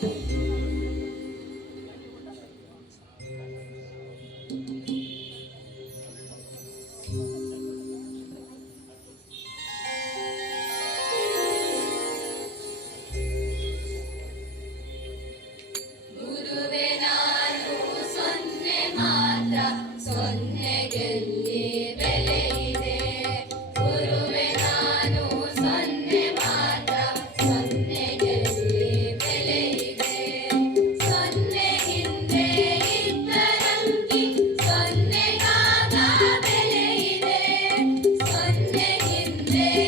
Bye. day.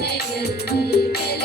Thank you.